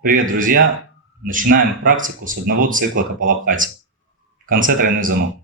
Привет, друзья! Начинаем практику с одного цикла Капалабхати. В конце тройной замок.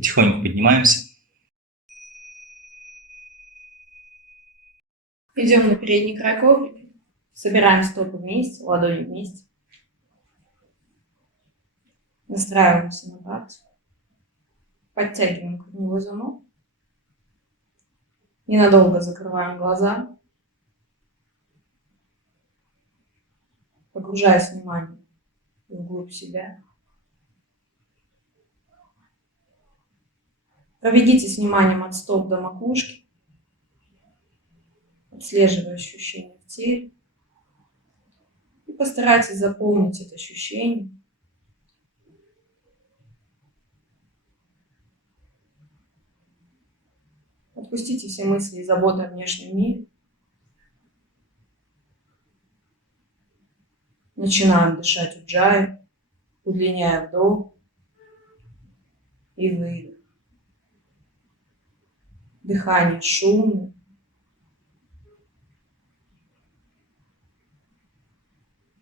Потихоньку поднимаемся. Идем на передний край коврика. Собираем стопы вместе, ладони вместе. Настраиваемся на практику. Подтягиваем корневой замок. Ненадолго закрываем глаза. Погружаясь внимание вглубь себя. Проведите с вниманием от стоп до макушки. Отслеживая ощущения в теле. И постарайтесь запомнить это ощущение. Отпустите все мысли и заботы о внешнем мире. Начинаем дышать уджай, удлиняя вдох и выдох. Дыхание шумное.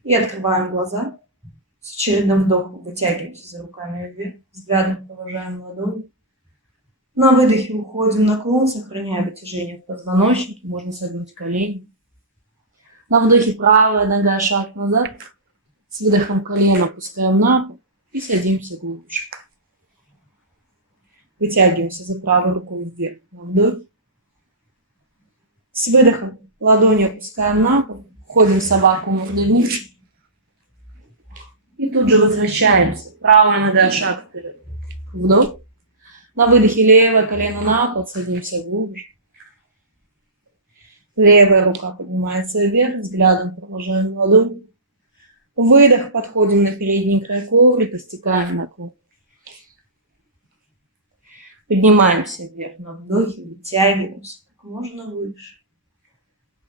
И открываем глаза. С очередным вдохом вытягиваемся за руками вверх. Взглядом провожаем ладонь. На выдохе уходим в наклон, сохраняя вытяжение в позвоночнике. Можно согнуть колени. На вдохе правая нога шаг назад. С выдохом колено опускаем на пол и садимся глубже. Вытягиваемся за правой рукой вверх на вдохе. С выдохом ладони опускаем на пол. Входим в собаку мордой вниз. И тут же возвращаемся. Правая нога шаг вперед. Вдох. На выдохе левое колено на пол. Садимся глубже. Левая рука поднимается вверх. Взглядом продолжаем ладонь. Выдох. Подходим на передний край коврика. Стекаем наклон. Поднимаемся вверх на вдохе. Вытягиваемся как можно выше.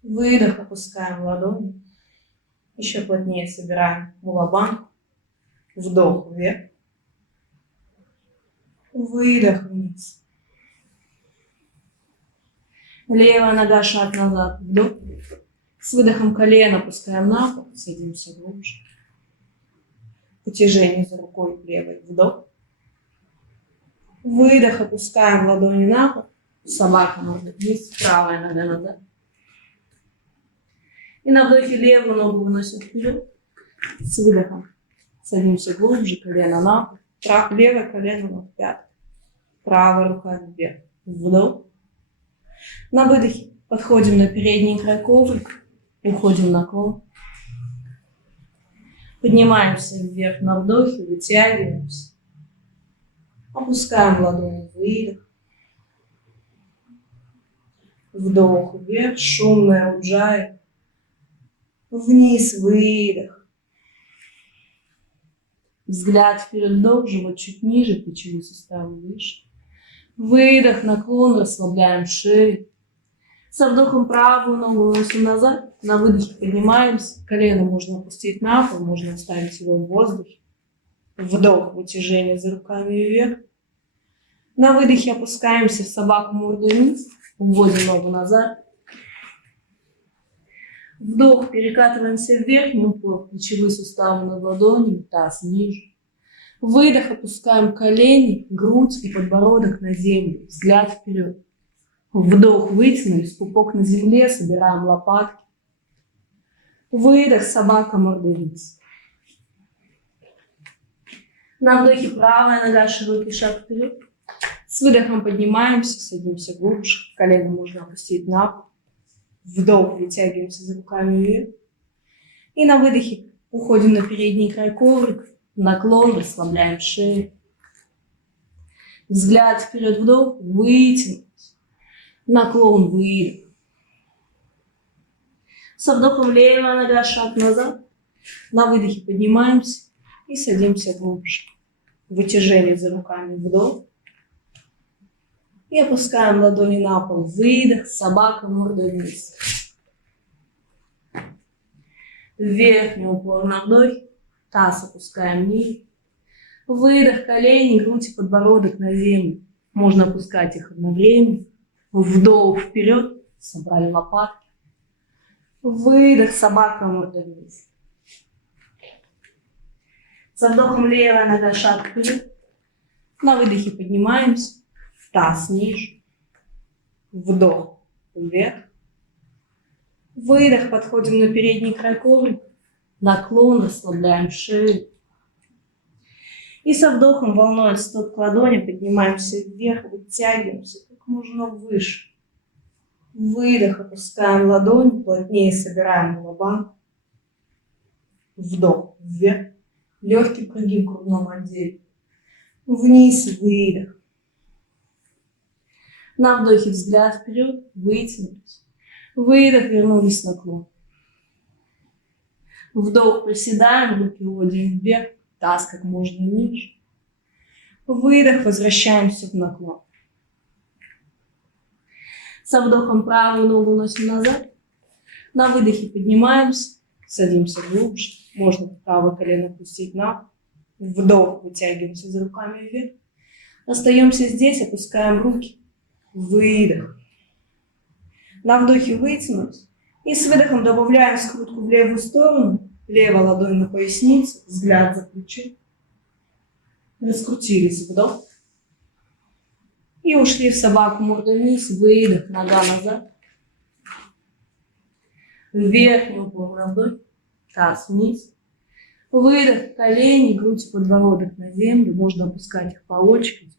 Выдох. Опускаем ладони. Еще плотнее собираем мулабанку. Вдох вверх. Выдох вниз. Левая нога шаг назад. Вдох. С выдохом колено опускаем на пол. Садимся глубже. Потяжение за рукой левой. Вдох. Выдох. Опускаем ладони на пол. Собака может вниз. Правая нога назад. И на вдохе левую ногу выносим вперед. С выдохом садимся глубже, колено на пол. Левое колено на пятку. Правая рука вверх. Вдох. На выдохе подходим на передний край коврика. Уходим в наклон. Поднимаемся вверх на вдохе, вытягиваемся. Опускаем ладони. Выдох. Вдох вверх, шумная уджай. Вниз, выдох. Взгляд вперед, вдох, живот чуть ниже, плечевые суставы выше. Выдох, наклон, расслабляем шею. Со вдохом правую ногу выносим назад. На выдохе поднимаемся. Колено можно опустить на пол, можно оставить его в воздухе. Вдох, вытяжение за руками вверх. На выдохе опускаемся в собаку мордой вниз. Уводим ногу назад. Вдох, перекатываемся в верхний упор, плечевые суставы над ладонями, таз ниже. Выдох, опускаем колени, грудь и подбородок на землю, взгляд вперед. Вдох, вытянулись, пупок на земле, собираем лопатки. Выдох, собака, мордой вниз. На вдохе правая нога, широкий шаг вперед. С выдохом поднимаемся, садимся глубже. Колено можно опустить на пол. Вдох, вытягиваемся за руками вверх. И на выдохе уходим на передний край коврика. Наклон, расслабляем шею. Взгляд вперед, вдох, вытянуть. Наклон, выдох. Со вдохом левая нога, шаг назад. На выдохе поднимаемся и садимся глубже. Вытяжение за руками, вдох. И опускаем ладони на пол. Выдох, собака, мордой вниз. Верхний упор на вдох. Таз опускаем ниже. Выдох, колени, грудь и подбородок на землю. Можно опускать их одновременно. Вдох вперед, собрали лопатки. Выдох, собака, мордой вниз. Со вдохом левая нога, шаг вперед. На выдохе поднимаемся. Таз ниже. Вдох вверх. Выдох, подходим на передний край коврика. Наклон, расслабляем шею. И со вдохом волной от стоп к ладони поднимаемся вверх, вытягиваемся как можно выше. Выдох, опускаем ладонь, плотнее собираем лобан. Вдох вверх. Легкий прогиб в грудном отделе. Вниз, выдох. На вдохе взгляд вперед, вытянулись. Выдох, вернулись на наклон. Вдох, приседаем, руки уводим вверх, таз как можно ниже. Выдох, возвращаемся в наклон. Со вдохом правую ногу носим назад. На выдохе поднимаемся, садимся глубже. Можно правое колено опустить на пол. Вдох, вытягиваемся за руками вверх. Остаемся здесь, опускаем руки. Выдох. На вдохе вытянуть. И с выдохом добавляем скрутку в левую сторону. Левая ладонь на поясницу, взгляд за плечо. Раскрутились, вдох. И ушли в собаку, мордой вниз. Выдох, нога назад. Верхний упор на вдох. Таз вниз. Выдох, колени, грудь, подбородок на землю. Можно опускать их по очереди.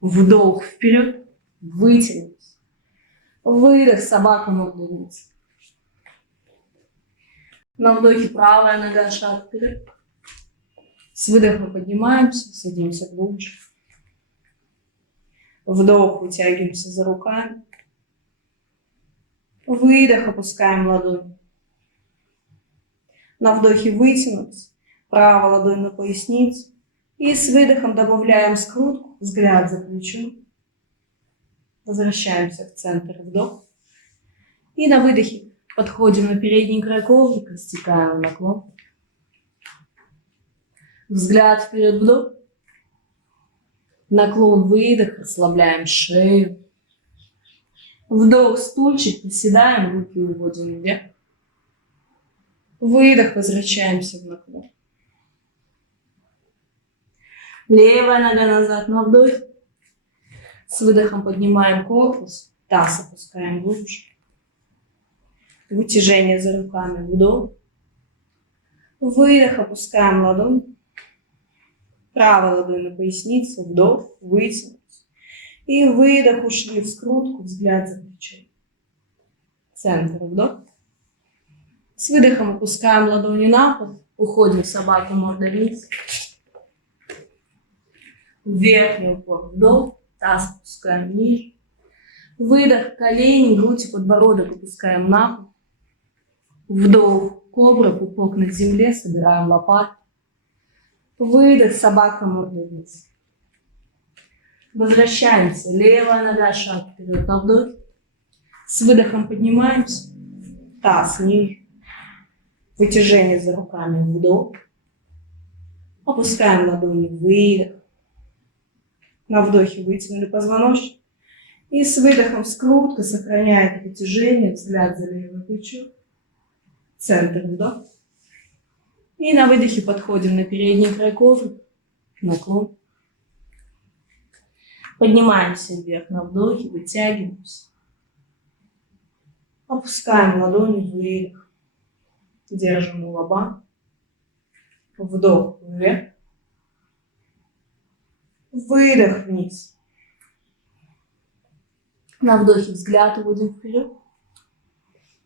Вдох вперед. Вытянулись. Выдох, собака, мордой вниз. На вдохе правая нога, шаг вперед. С выдохом поднимаемся, садимся глубже. Вдох, вытягиваемся за руками. Выдох, опускаем ладонь. На вдохе вытянуть. Правая ладонь на поясницу. И с выдохом добавляем скрутку, взгляд за плечо. Возвращаемся в центр, вдох. И на выдохе подходим на передний край коврика, растекаем наклон. Взгляд вперед, вдох. Наклон, выдох, расслабляем шею. Вдох, стульчик, приседаем, руки уводим вверх. Выдох, возвращаемся в наклон. Левая нога назад на вдох. С выдохом поднимаем корпус, таз опускаем глубже. Вытяжение за руками, вдох. Выдох, опускаем ладонь. Правая ладонь на поясницу, вдох, вытянуть. И выдох, ушли в скрутку, взгляд за плечо. Центр, вдох. С выдохом опускаем ладони на пол, уходим в собаку, мордой вниз. Верхний упор, вдох, таз опускаем ниже. Выдох, колени, грудь и подбородок опускаем на пол. Вдох, кобра, пупок на земле, собираем лопатки. Выдох, собака, мордой вниз. Возвращаемся. Левая нога, шаг вперед на вдох. С выдохом поднимаемся. Таз ниже. Вытяжение за руками, вдох. Опускаем ладони, выдох. На вдохе вытянули позвоночник. И с выдохом скрутка, сохраняет вытяжение, взгляд за левое плечо. Центр вдох. И на выдохе подходим на передний край коврика. Наклон. Поднимаемся вверх на вдохе, вытягиваемся. Опускаем ладони вверх. Держим у лба. Вдох вверх. Выдох вниз. На вдохе взгляд уводим вперед.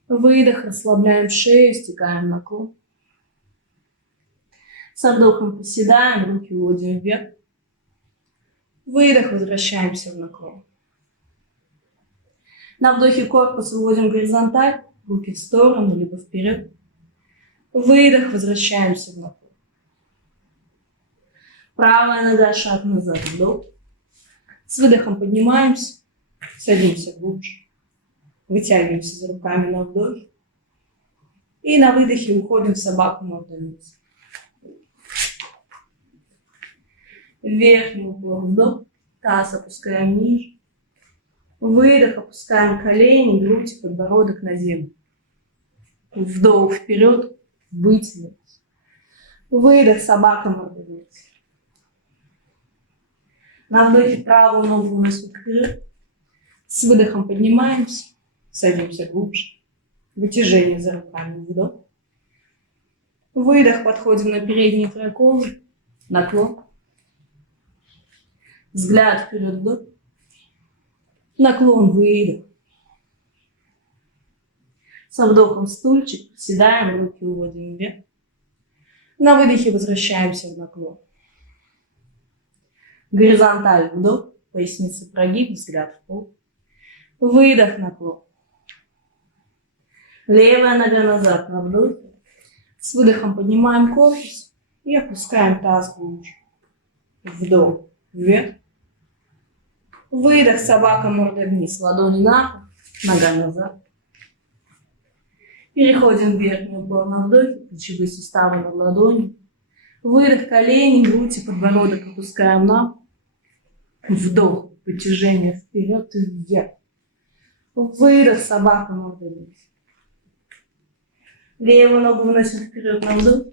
Выдох, расслабляем шею, стекаем на наклон. Со вдохом приседаем, руки уводим вверх. Выдох, возвращаемся в наклон. На вдохе корпус выводим горизонталь, руки в сторону, либо вперед. Выдох, возвращаемся в наклон. Правая нога, шаг назад, вдох. С выдохом поднимаемся, садимся глубже. Вытягиваемся за руками на вдохе. И на выдохе уходим в собаку мордой вниз. Верхний упор, вдох. Таз опускаем ниже. Выдох, опускаем колени, грудь, подбородок на землю. Вдох вперед, вытянулись. Выдох, собака мордой вниз. На вдохе правую ногу уносим вперед. С выдохом поднимаемся, садимся глубже. Вытяжение за руками, вдох. Выдох, подходим на передний край коврика, наклон. Взгляд вперед, вдох. Наклон, выдох. Со вдохом стульчик, приседаем, руки уводим вверх. На выдохе возвращаемся в наклон. Горизонталь, вдох, поясница прогиб, взгляд в пол. Выдох, наклон. Левая нога назад на вдох. С выдохом поднимаем корпус и опускаем таз глубже. Вдох, вверх. Выдох, собака мордой вниз, ладони на пол, нога назад. Переходим в верхний упор на вдохе, плечевые суставы над ладонью. Выдох, колени, грудь и подбородок опускаем на пол. Вдох, вытяжение вперед и вверх. Выдох, собака мордой вниз. Левую ногу выносим вперед на вдох.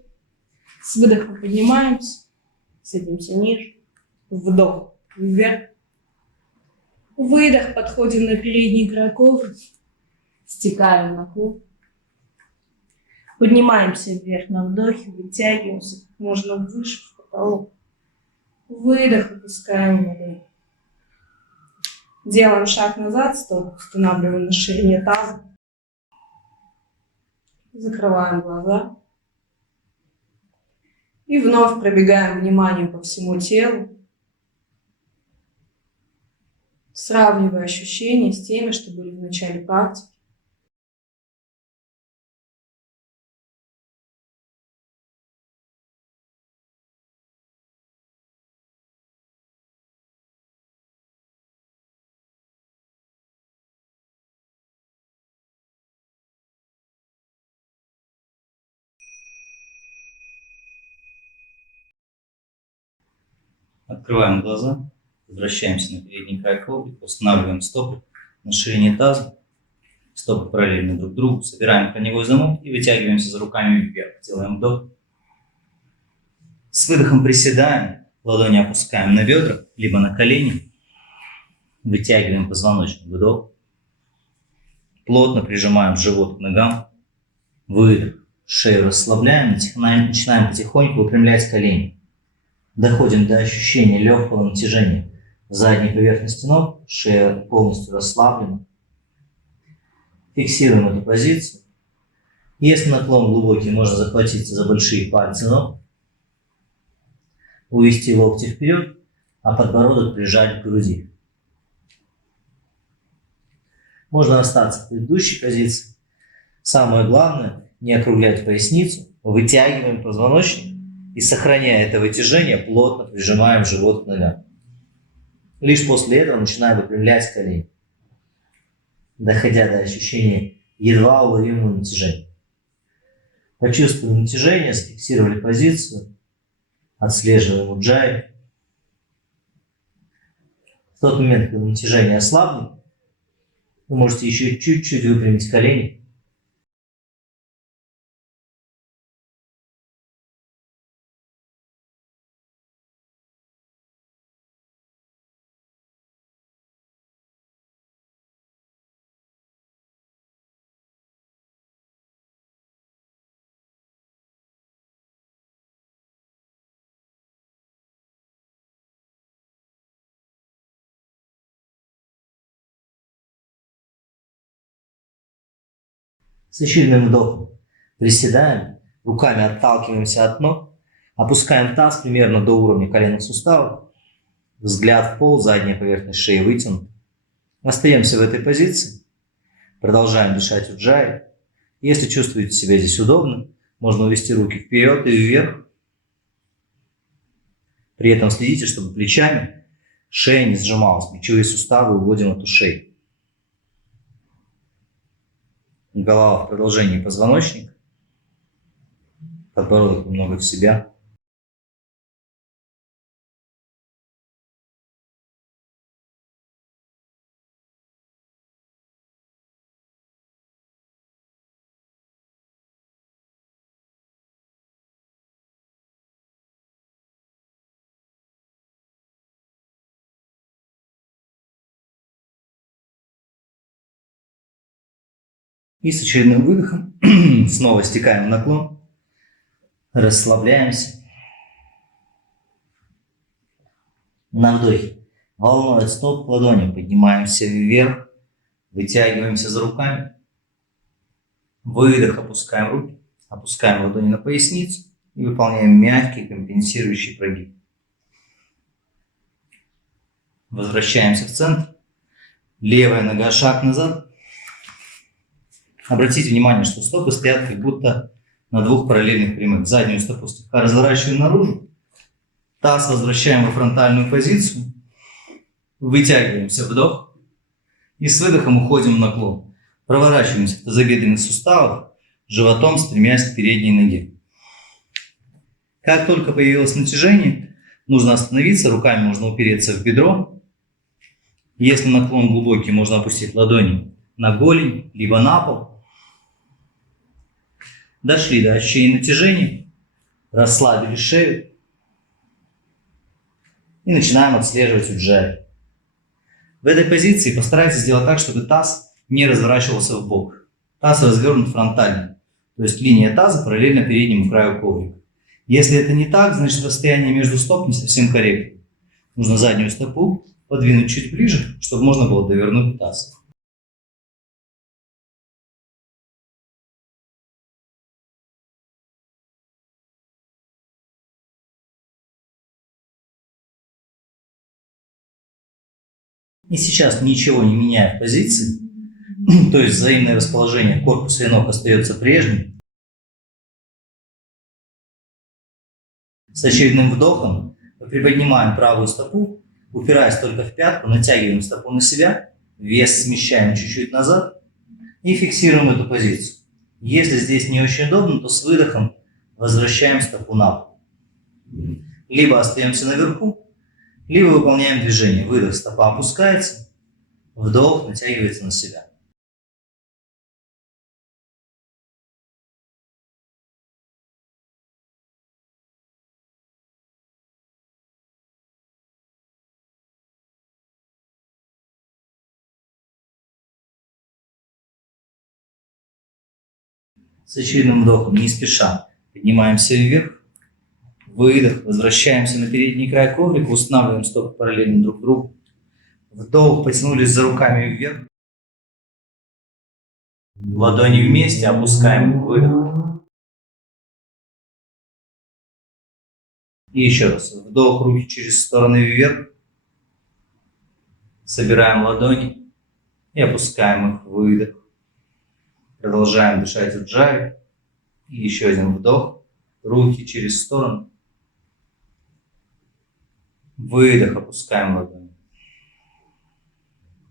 С выдохом поднимаемся, садимся ниже. Вдох, вверх. Выдох, подходим на передний край коврика. Стекаем на наклон. Поднимаемся вверх на вдохе, вытягиваемся как можно выше в потолок. Выдох, опускаем ладонь. Делаем шаг назад, стопу устанавливаем на ширине таза. Закрываем глаза. И вновь пробегаем вниманием по всему телу, сравнивая ощущения с теми, что были в начале практики. Открываем глаза, возвращаемся на передний край коврика, устанавливаем стопы на ширине таза, стопы параллельно друг другу, собираем корневой замок и вытягиваемся за руками вверх. Делаем вдох. С выдохом приседаем, ладони опускаем на бедра, либо на колени, вытягиваем позвоночник, вдох. Плотно прижимаем живот к ногам, выдох. Шею расслабляем, начинаем потихоньку выпрямлять колени. Доходим до ощущения легкого натяжения в задней поверхности ног, шея полностью расслаблена. Фиксируем эту позицию. Если наклон глубокий, можно захватиться за большие пальцы ног, увести локти вперед, а подбородок прижать к груди. Можно остаться в предыдущей позиции. Самое главное, не округлять поясницу, вытягиваем позвоночник и, сохраняя это вытяжение, плотно прижимаем живот к ногам. Лишь после этого начинаем выпрямлять колени, доходя до ощущения едва уловимого натяжения. Почувствовали натяжение, зафиксировали позицию, отслеживаем уджай. В тот момент, когда натяжение ослабло, вы можете еще чуть-чуть выпрямить колени С очередным вдохом приседаем, руками отталкиваемся от ног, опускаем таз примерно до уровня коленных суставов, взгляд в пол, задняя поверхность шеи вытянута. Остаемся в этой позиции, продолжаем дышать уджай. Если чувствуете себя здесь удобно, можно увести руки вперед и вверх. При этом следите, чтобы плечами шея не сжималась, плечевые суставы уводим от ушей. Голова в продолжении позвоночника, подбородок немного в себя. И с очередным выдохом снова стекаем в наклон, расслабляемся. На вдохе волной от стоп к ладони поднимаемся вверх, вытягиваемся за руками. Выдох, опускаем руки, опускаем ладони на поясницу и выполняем мягкий компенсирующий прогиб. Возвращаемся в центр. Левая нога шаг назад. Обратите внимание, что стопы стоят как будто на двух параллельных прямых. Заднюю стопу слегка разворачиваем наружу. Таз возвращаем во фронтальную позицию. Вытягиваемся, вдох. И с выдохом уходим в наклон. Проворачиваемся в тазобедренных суставах, животом стремясь к передней ноге. Как только появилось натяжение, нужно остановиться. Руками можно упереться в бедро. Если наклон глубокий, можно опустить ладони на голень, либо на пол. Дошли до ощущения натяжения, расслабили шею и начинаем отслеживать уджай. В этой позиции постарайтесь сделать так, чтобы таз не разворачивался в бок. Таз развернут фронтально, то есть линия таза параллельно переднему краю коврика. Если это не так, значит расстояние между стоп не совсем корректно. Нужно заднюю стопу подвинуть чуть ближе, чтобы можно было довернуть таз. И сейчас, ничего не меняя в позиции, то есть взаимное расположение корпуса и ног остается прежним, с очередным вдохом мы приподнимаем правую стопу, упираясь только в пятку, натягиваем стопу на себя, вес смещаем чуть-чуть назад и фиксируем эту позицию. Если здесь не очень удобно, то с выдохом возвращаем стопу на пол. Либо остаемся наверху, либо выполняем движение. Выдох, стопа опускается, вдох, натягивается на себя. С очередным вдохом, не спеша, поднимаемся вверх. Выдох, возвращаемся на передний край коврика, устанавливаем стопы параллельно друг другу. Вдох, потянулись за руками вверх. Ладони вместе, опускаем, выдох. И еще раз. Вдох, руки через стороны вверх. Собираем ладони и опускаем их, выдох. Продолжаем дышать уджай. И еще один вдох, руки через сторону. Выдох, опускаем ладони.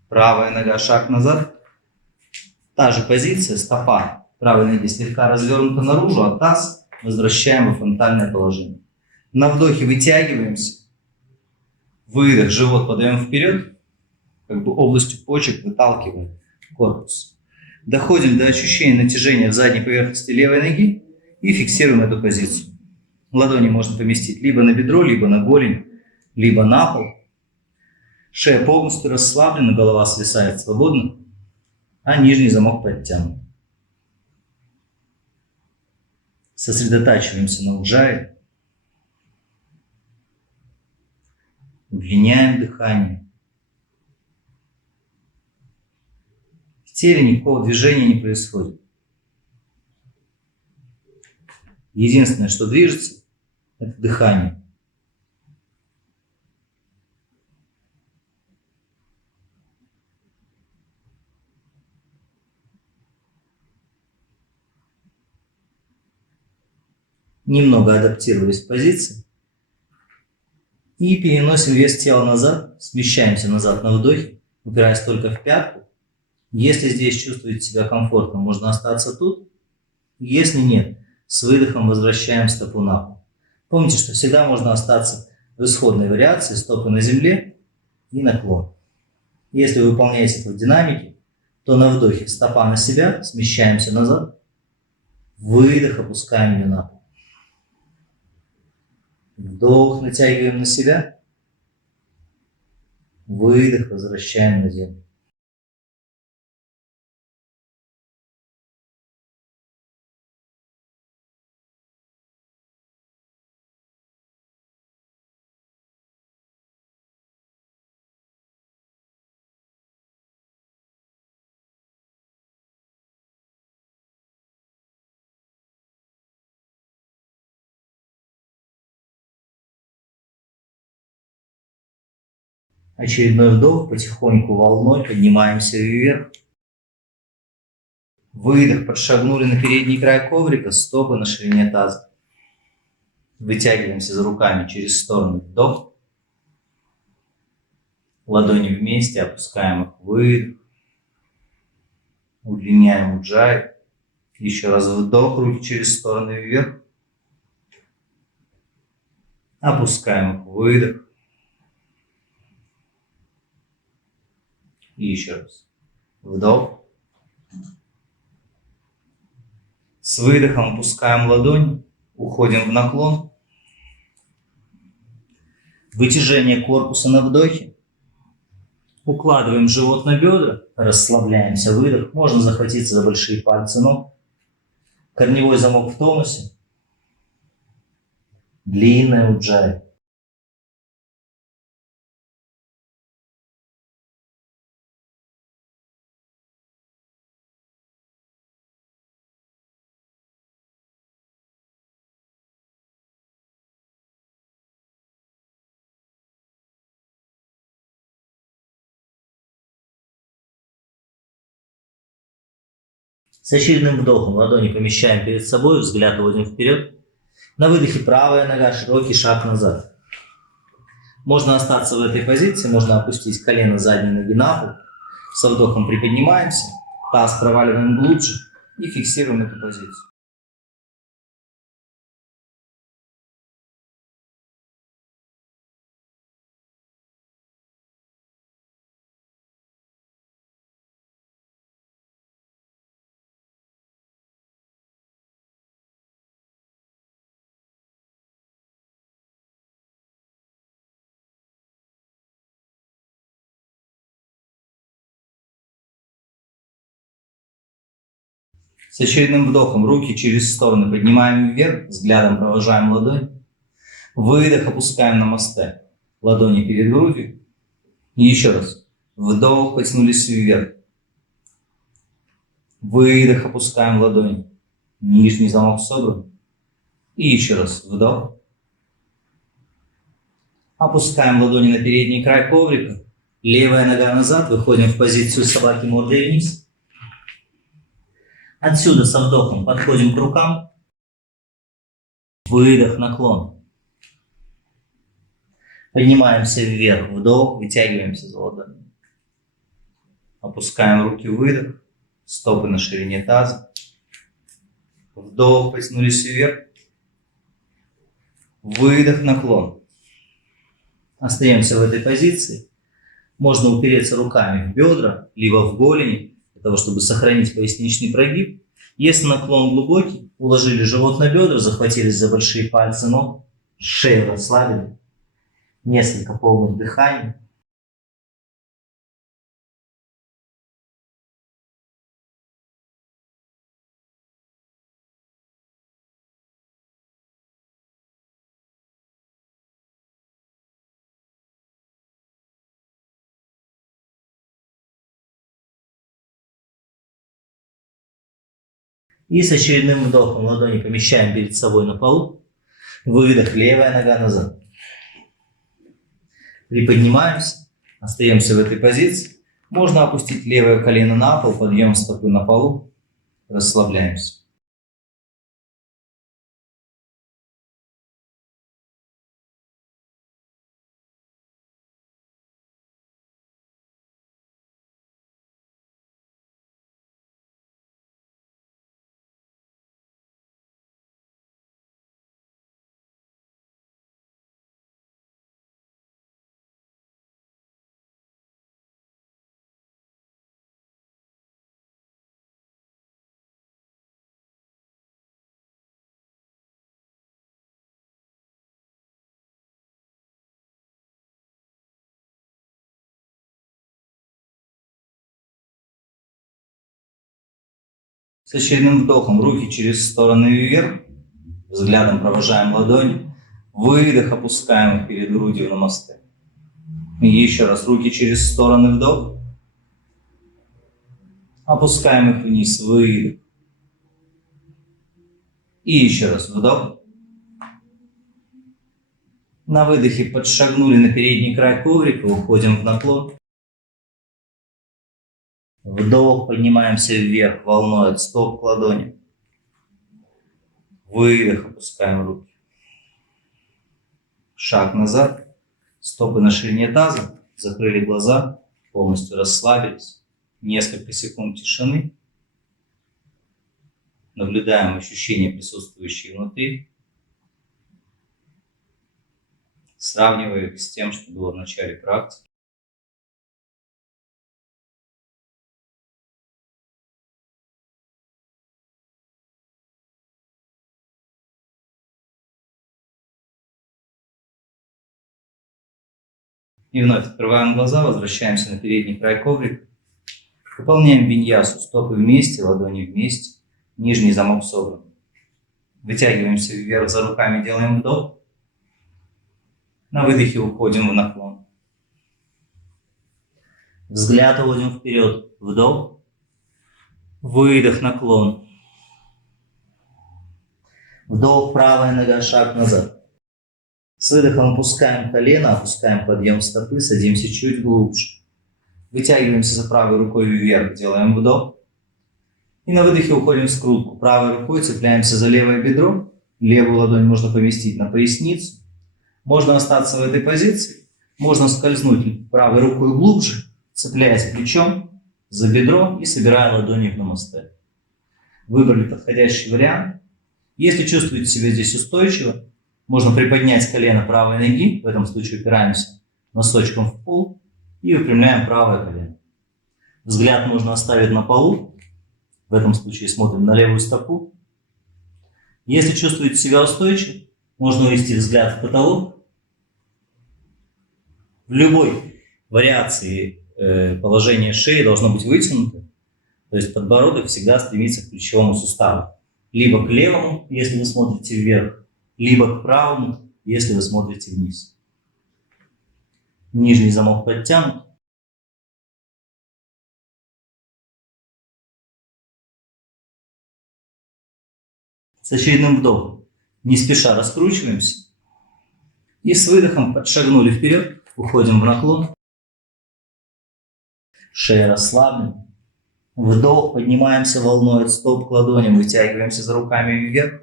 Правая нога шаг назад. Та же позиция, стопа правой ноги слегка развернута наружу, а таз возвращаем во фронтальное положение. На вдохе вытягиваемся. Выдох, живот подаем вперед, как бы областью почек выталкиваем корпус. Доходим до ощущения натяжения в задней поверхности левой ноги и фиксируем эту позицию. Ладони можно поместить либо на бедро, либо на голень, либо на пол. Шея полностью расслаблена, голова свисает свободно, а нижний замок подтянут. Сосредотачиваемся на уджае. Удлиняем дыхание. В теле никакого движения не происходит. Единственное, что движется, это дыхание. Немного адаптировались в позиции. И переносим вес тела назад, смещаемся назад на вдохе, упираясь только в пятку. Если здесь чувствуете себя комфортно, можно остаться тут. Если нет, с выдохом возвращаем стопу на пол. Помните, что всегда можно остаться в исходной вариации, стопы на земле и наклон. Если вы выполняете это в динамике, то на вдохе стопа на себя, смещаемся назад, выдох, опускаем ее на пол. Вдох, натягиваем на себя, выдох, возвращаем на землю. Очередной вдох, потихоньку волной поднимаемся вверх. Выдох, подшагнули на передний край коврика, стопы на ширине таза. Вытягиваемся за руками через стороны, вдох. Ладони вместе, опускаем их, выдох. Удлиняем уджай. Еще раз вдох, руки через стороны вверх. Опускаем их, выдох. И еще раз. Вдох. С выдохом опускаем ладонь, уходим в наклон. Вытяжение корпуса на вдохе. Укладываем живот на бедра, расслабляемся, выдох. Можно захватиться за большие пальцы ног. Корневой замок в тонусе. Длинная уджай. С очередным вдохом ладони помещаем перед собой, взгляд уводим вперед. На выдохе правая нога, широкий шаг назад. Можно остаться в этой позиции, можно опустить колено задней ноги на пол. Со вдохом приподнимаемся, таз проваливаем глубже и фиксируем эту позицию. С очередным вдохом руки через стороны поднимаем вверх, взглядом провожаем ладонь. Выдох, опускаем на мосте. Ладони перед грудью. И еще раз. Вдох, потянулись вверх. Выдох, опускаем ладони. Нижний замок собран. И еще раз. Вдох. Опускаем ладони на передний край коврика. Левая нога назад. Выходим в позицию собаки мордой вниз. Отсюда со вдохом подходим к рукам. Выдох, наклон. Поднимаемся вверх, вдох, вытягиваемся за ладони. Опускаем руки, выдох. Стопы на ширине таза. Вдох, потянулись вверх. Выдох, наклон. Остаемся в этой позиции. Можно упереться руками в бедра, либо в голени, для того, чтобы сохранить поясничный прогиб. Если наклон глубокий, уложили живот на бедра, захватились за большие пальцы ног, шею расслабили. Несколько полных дыханий. И с очередным вдохом ладони помещаем перед собой на полу. Выдох, левая нога назад. Приподнимаемся, остаемся в этой позиции. Можно опустить левое колено на пол, подъем стопы на полу. Расслабляемся. С очередным вдохом руки через стороны вверх. Взглядом провожаем ладони. Выдох, опускаем их перед грудью на мосты. И еще раз руки через стороны вдох. Опускаем их вниз. Выдох. И еще раз вдох. На выдохе подшагнули на передний край коврика. Уходим в наклон. Вдох, поднимаемся вверх волной от стоп к ладони. Выдох, опускаем руки. Шаг назад. Стопы на ширине таза. Закрыли глаза. Полностью расслабились. Несколько секунд тишины. Наблюдаем ощущения, присутствующие внутри. Сравнивая их с тем, что было в начале практики. И вновь открываем глаза, возвращаемся на передний край коврика. Выполняем виньясу. Стопы вместе, ладони вместе. Нижний замок собран. Вытягиваемся вверх за руками, делаем вдох. На выдохе уходим в наклон. Взгляд уводим вперед. Вдох. Выдох, наклон. Вдох, правая нога, шаг назад. С выдохом опускаем колено, опускаем подъем стопы, садимся чуть глубже. Вытягиваемся за правой рукой вверх, делаем вдох. И на выдохе уходим в скрутку. Правой рукой цепляемся за левое бедро. Левую ладонь можно поместить на поясницу. Можно остаться в этой позиции. Можно скользнуть правой рукой глубже, цепляясь плечом за бедро и собирая ладони в намасте. Выбрали подходящий вариант. Если чувствуете себя здесь устойчиво, можно приподнять колено правой ноги, в этом случае упираемся носочком в пол и выпрямляем правое колено. Взгляд можно оставить на полу, в этом случае смотрим на левую стопу. Если чувствуете себя устойчиво, можно увести взгляд в потолок. В любой вариации положение шеи должно быть вытянуто, то есть подбородок всегда стремится к плечевому суставу. Либо к левому, если вы смотрите вверх, либо к правому, если вы смотрите вниз. Нижний замок подтянут. С очередным вдохом не спеша раскручиваемся. И с выдохом подшагнули вперед, уходим в наклон. Шея расслаблена. Вдох, поднимаемся волной от стоп к ладоням, вытягиваемся за руками вверх.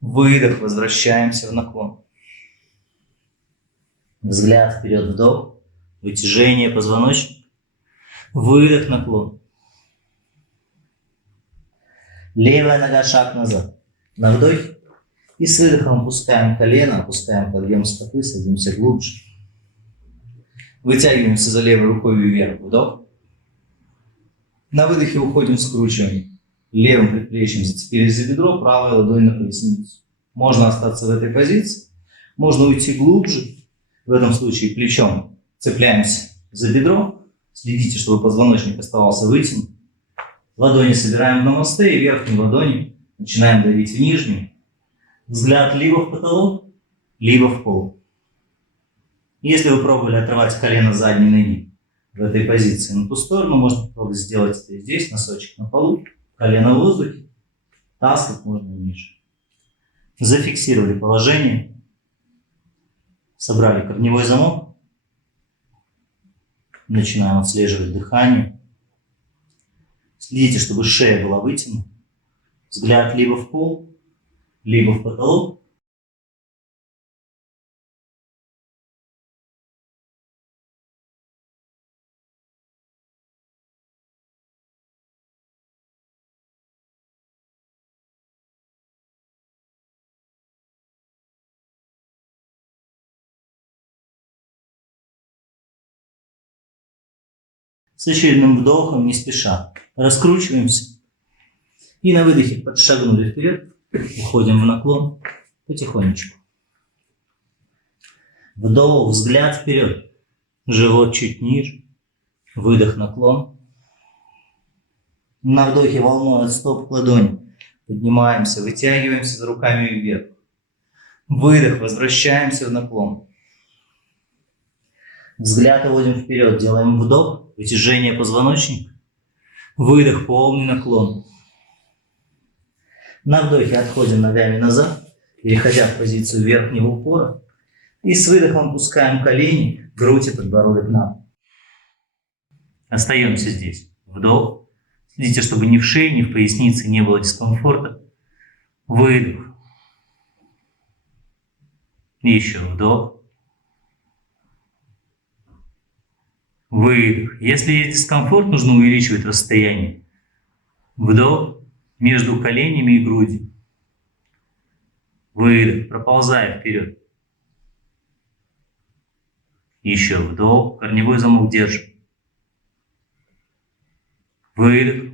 Выдох, возвращаемся в наклон. Взгляд вперед, вдох, вытяжение позвоночника. Выдох, наклон. Левая нога, шаг назад. На вдохе. И с выдохом опускаем колено, опускаем подъем стопы, садимся глубже. Вытягиваемся за левой рукой вверх, вдох. На выдохе уходим в скручивание. Левым предплечьем зацепились за бедро, правая ладонь на поясницу. Можно остаться в этой позиции, можно уйти глубже. В этом случае плечом цепляемся за бедро. Следите, чтобы позвоночник оставался вытянут. Ладони собираем в намасте и верхней ладонью начинаем давить в нижнюю. Взгляд либо в потолок, либо в пол. Если вы пробовали отрывать колено задней ноги в этой позиции на ту сторону, можно попробовать сделать это здесь, носочек на полу, колено в воздухе, Таз как можно ниже. Зафиксировали положение. Собрали корневой замок. Начинаем отслеживать дыхание. Следите, чтобы шея была вытянута. Взгляд либо в пол, либо в потолок. С очередным вдохом, не спеша, раскручиваемся. И на выдохе подшагнули вперед. Уходим в наклон потихонечку. Вдох, взгляд вперед. Живот чуть ниже. Выдох, наклон. На вдохе волной от стоп к ладони. Поднимаемся, вытягиваемся за руками вверх. Выдох, возвращаемся в наклон. Взгляд уводим вперед, делаем вдох, вытяжение позвоночника. Выдох, полный наклон. На вдохе отходим ногами назад, переходя в позицию верхнего упора. И с выдохом опускаем колени, грудь и подбородок на пол. Остаемся здесь. Вдох. Следите, чтобы ни в шее, ни в пояснице не было дискомфорта. Выдох. И еще вдох. Выдох. Если есть дискомфорт, нужно увеличивать расстояние. Вдох между коленями и грудью. Выдох. Проползая вперед. Еще вдох. Корневой замок держим. Выдох.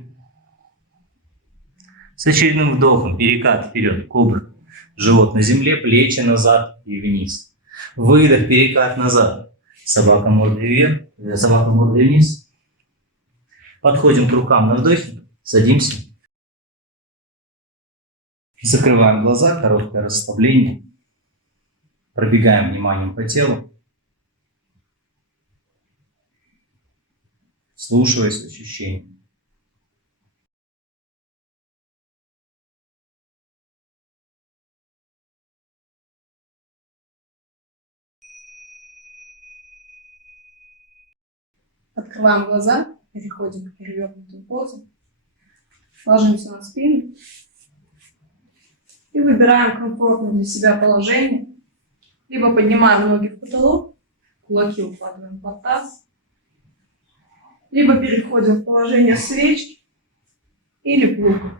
С очередным вдохом перекат вперед, кобра. Живот на земле, плечи назад и вниз. Выдох, перекат назад. Собака мордой вверх, собака мордой вниз. Подходим к рукам на вдохе, садимся. Закрываем глаза, короткое расслабление. Пробегаем вниманием по телу. Слушаясь ощущения. Открываем глаза, переходим к перевернутую позу, ложимся на спину и выбираем комфортное для себя положение. Либо поднимаем ноги в потолок, кулаки укладываем под таз, либо переходим в положение свечки или плуга.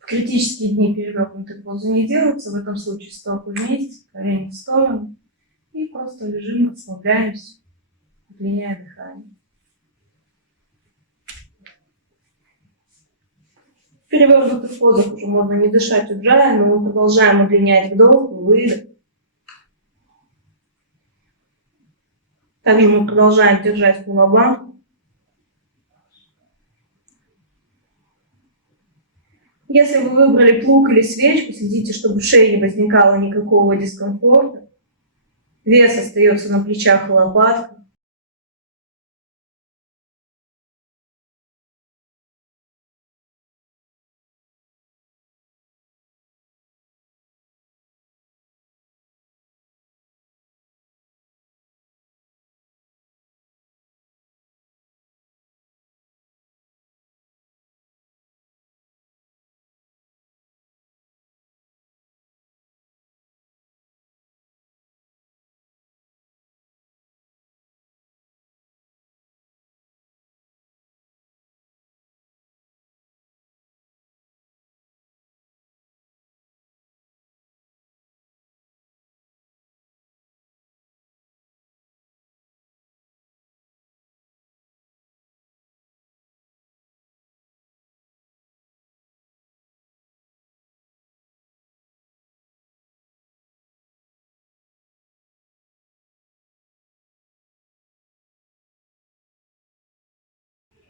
В критические дни перевернутые позы не делаются, в этом случае стопы вместе, колени в сторону и просто лежим, расслабляемся, удлиняя дыхание. В перевернутых позах уже можно не дышать уджая, но мы продолжаем удлинять вдох, выдох. Также мы продолжаем держать кулабанку. Если вы выбрали плуг или свечку, следите, чтобы в шее не возникало никакого дискомфорта. Вес остается на плечах и лопатках.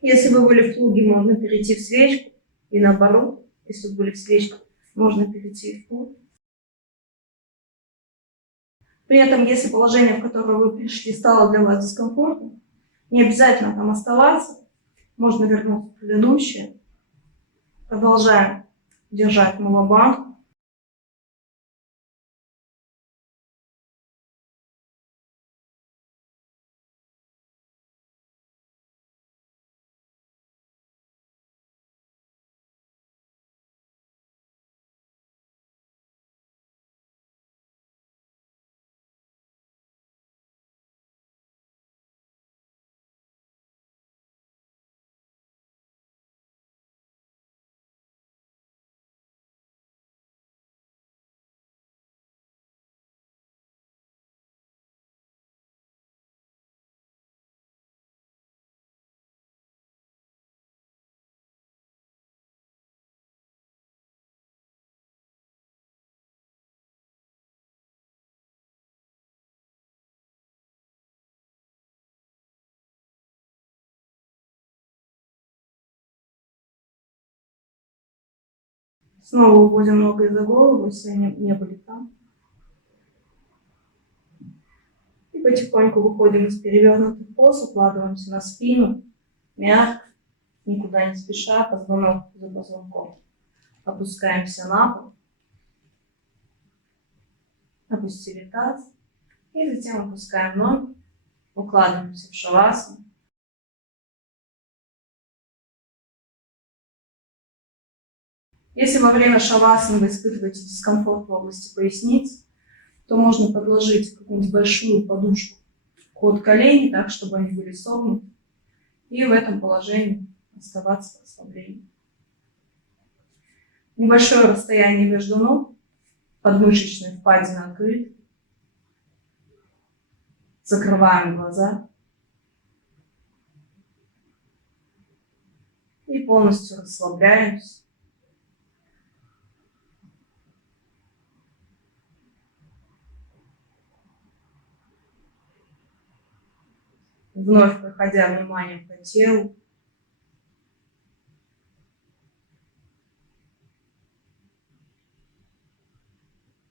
Если вы были в плуге, можно перейти в свечку. И наоборот, если вы были в свечке, можно перейти в плуг. При этом, если положение, в которое вы пришли, стало для вас дискомфортным, не обязательно там оставаться. Можно вернуться в предыдущее. Продолжаем держать молобанку. Снова уводим ноги за голову, если они не были там. И потихоньку выходим из перевернутых поз, укладываемся на спину, мягко, никуда не спеша, позвонок за позвонком. Опускаемся на пол, опустили таз, и затем опускаем ноги, укладываемся в шавасану. Если во время шавасаны вы испытываете дискомфорт в области поясницы, то можно подложить какую-нибудь большую подушку под колени, так, чтобы они были согнуты, и в этом положении оставаться в расслаблении. Небольшое расстояние между ног, подмышечная впадина открыта. Закрываем глаза. И полностью расслабляемся. Вновь проходя вниманием по телу.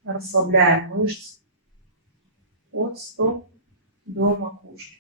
Расслабляем мышцы от стоп до макушки.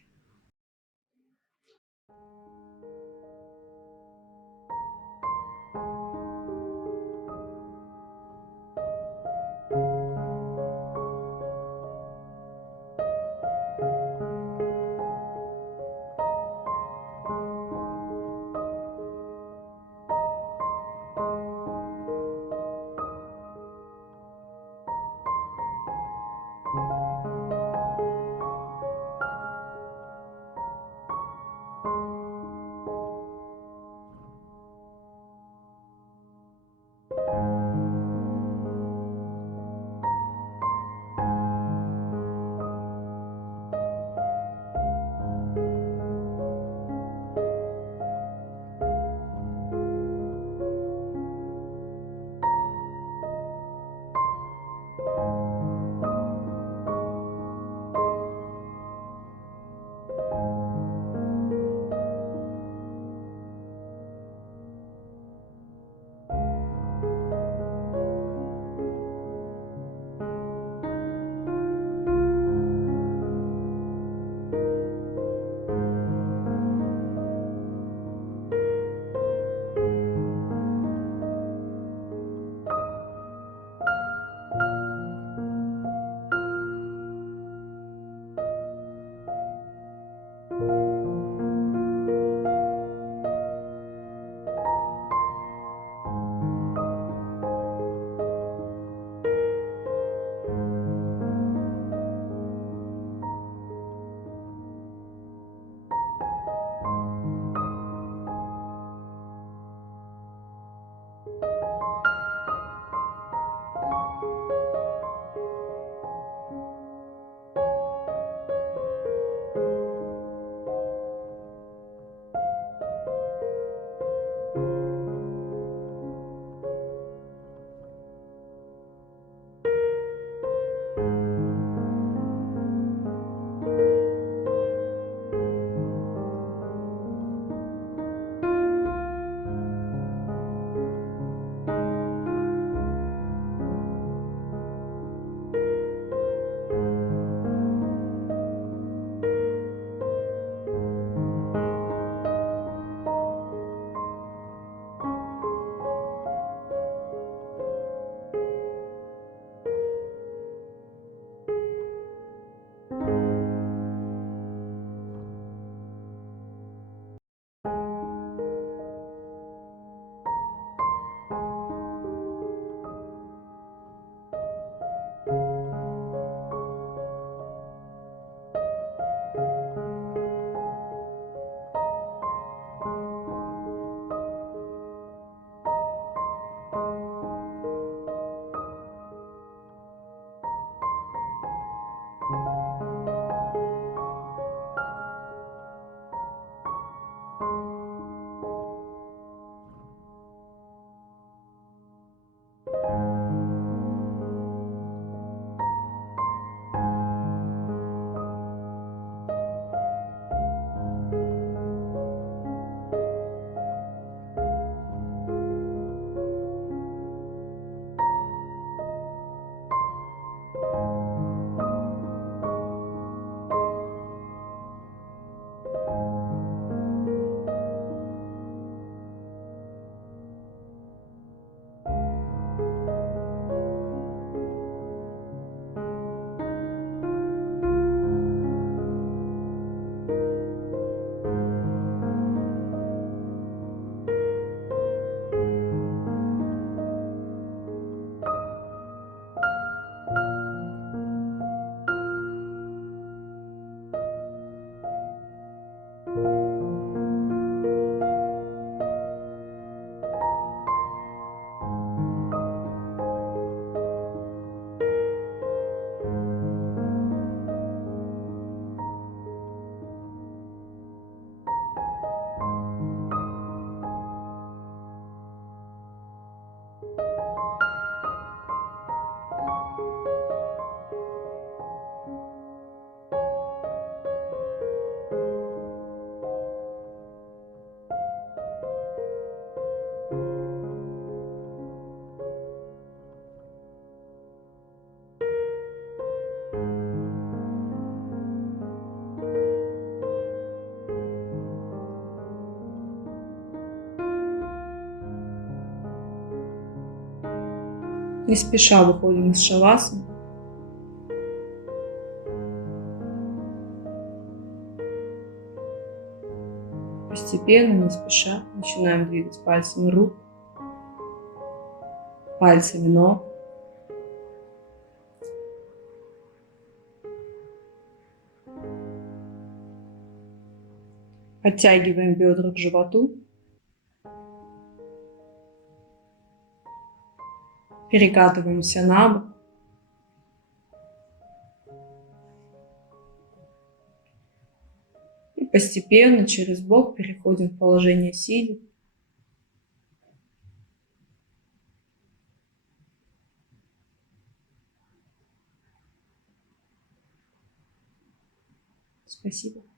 Не спеша выходим из шавасаны. Постепенно, не спеша, начинаем двигать пальцами рук, пальцами ног. Подтягиваем бедра к животу. Перекатываемся на бок. И постепенно через бок переходим в положение сидя. Спасибо.